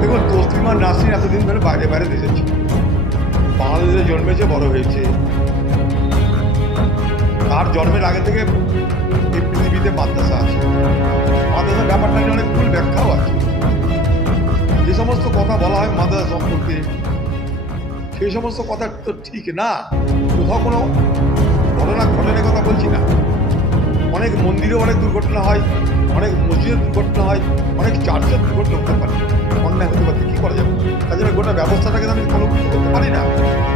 দেখুন, তসলিমা নাসরিন এতদিন ধরে বাইরে বাইরে দেশে ছিল, বাংলাদেশে জন্মেছে, বড় হয়েছে। তার জন্মের আগে থেকে এই পৃথিবীতে মাদ্রাসা আছে। মাদ্রাসার ব্যাপারটা নিয়ে অনেক ভুল ব্যাখ্যাও আছে। যে সমস্ত কথা বলা হয় মাদ্রাসা সম্পর্কে, সেই সমস্ত কথা তো ঠিক না। কোথাও কোনো ঘটনা ঘটনার কথা বলছি না। অনেক মন্দিরেও অনেক দুর্ঘটনা হয়, অনেক মসজিদের দুর্ঘটনা হয়, অনেক চার্চের দুর্ঘটনা হতে পারে, অন্যায় হতে পারে। কী করা যাবে? তার জন্য গোটা ব্যবস্থাটাকে আমি কলঙ্কিত করতে পারি না।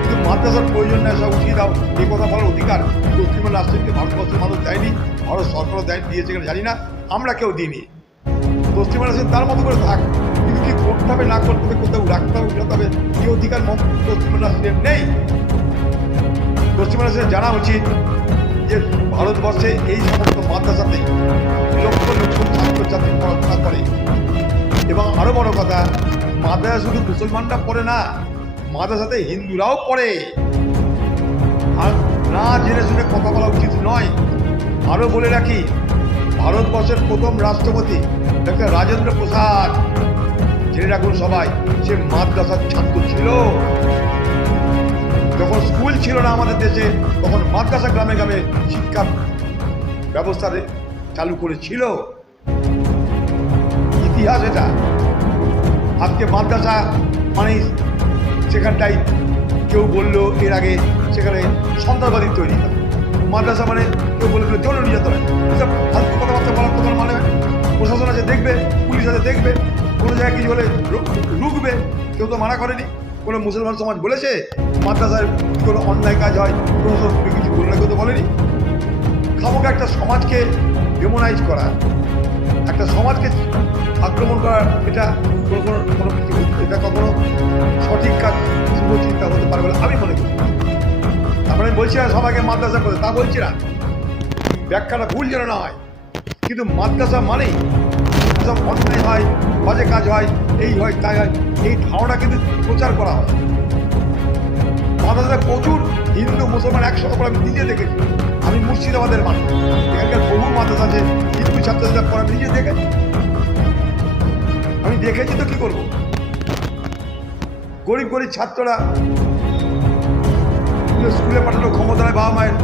কিন্তু মাদ্রাসার প্রয়োজন নেই, সব উঠিয়ে দাও, এই কথা বলার অধিকার তসলিমা নাসরিনকে ভারতবর্ষের মানুষ দেয়নি, ভারত সরকারও দেয়, দিয়েছে কিনা জানি না, আমরা কেউ দিইনি। তসলিমা নাসরিন তার মতো করে থাক, কিন্তু কি করতে হবে না করতে হবে, কোথাও রাখতে হবে উঠাতে হবে, এই অধিকার তসলিমা নাসরিনের নেই। তসলিমা নাসরিনের জানা উচিত যে ভারতবর্ষে এই সমস্ত মাদ্রাসাতেই লক্ষ লক্ষ ছাত্রছাত্রী পড়াশোনা করে। এবং আরও বড় কথা, মাদ্রাসা শুধু মুসলমানরা পড়ে না, মাদ্রাসাতে হিন্দুরাও পড়ে। আর না জেনে শুনে কথা বলা উচিত নয়। আরও বলে রাখি, ভারতবর্ষের প্রথম রাষ্ট্রপতি ডক্টর রাজেন্দ্র প্রসাদ, জেনে রাখুন সবাই, সে মাদ্রাসার ছাত্র ছিল। যখন স্কুল ছিল না আমাদের দেশে, তখন মাদ্রাসা গ্রামে গ্রামে শিক্ষা ব্যবস্থা চালু করেছিল। ইতিহাস এটা। আজকে মাদ্রাসা মানে সেখানটাই কেউ বললো এর আগে সেখানে সন্ত্রাসবাদী তৈরি হয়। মাদ্রাসা মানে কেউ বলেছিল যৌন নির্যাতন, এসব ফালতু কথাবার্তা বলার কথা মানে প্রশাসন আছে দেখবে, পুলিশ আছে দেখবে, কোনো জায়গায় কিছু হলে রুখবে। কেউ তো মানা করেনি। কোনো মুসলমান সমাজ বলেছে মাদ্রাসায় কোনো অন্যায় কাজ হয়, প্রশাসন কিছু বললে কেউ তো বলেনি। খামোকা একটা সমাজকে ডেমোনাইজ করা, একটা সমাজকে আক্রমণ করা, এটা কোনো কিছু, এটা কখনো সঠিক কাজ, শুভ চিন্তা হতে পারে বলে আমি মনে করি। তারপরে আমি বলছি না সবাইকে মাদ্রাসা করে, তা বলছি না, ব্যাখ্যাটা ভুল যেন না হয়। কিন্তু মাদ্রাসা মানেই সব অন্যায় হয়, বাজে কাজ হয়, এই হয় তাই হয়, এই ধারণা কিন্তু প্রচার করা হয়। মাদ্রাসায় প্রচুর হিন্দু মুসলমান একসাথে পড়ে আমি নিজে দেখেছি। আমি মুর্শিদাবাদের মানুষ, এখানকার বহু মাদ্রাসা আছে, হিন্দু ছাত্রছাত্রীরা পড়ে আমি নিজে দেখেছি। আমি দেখেছি তো কী করবো? গরিব গরিব ছাত্ররা স্কুলে পাঠানো ক্ষমতা নেই বাবা মায়ের,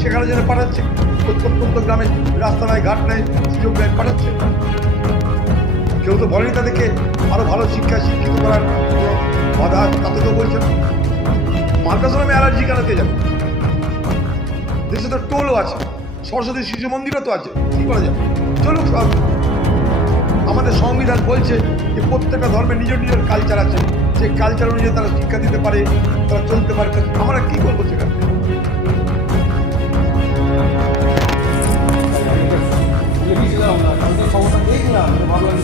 সেখানে যেন পাঠাচ্ছে। প্রত্যন্ত গ্রামে রাস্তা নাই, ঘাট নেই, সুযোগ নেই, পাঠাচ্ছে। কেউ তো বলেনি তাদেরকে আরো ভালো শিক্ষিত করার বাধা, তাতে তো বলছে না। মাদ্রাসার আমি অ্যালার্জি কেন পেয়ে যাবো? দেশে তো টোলও আছে, সরস্বতী শিশু মন্দিরও তো আছে, কী করা যাবে? চলুক সব। আমাদের সংবিধান বলছে যে প্রত্যেকটা ধর্মের নিজের নিজের কালচার আছে, সেই কালচার অনুযায়ী তারা শিক্ষা দিতে পারে, তারা চলতে পারে। আমরা কী করবো সেখানে? খবরটা দেখলাম, ভাবলাম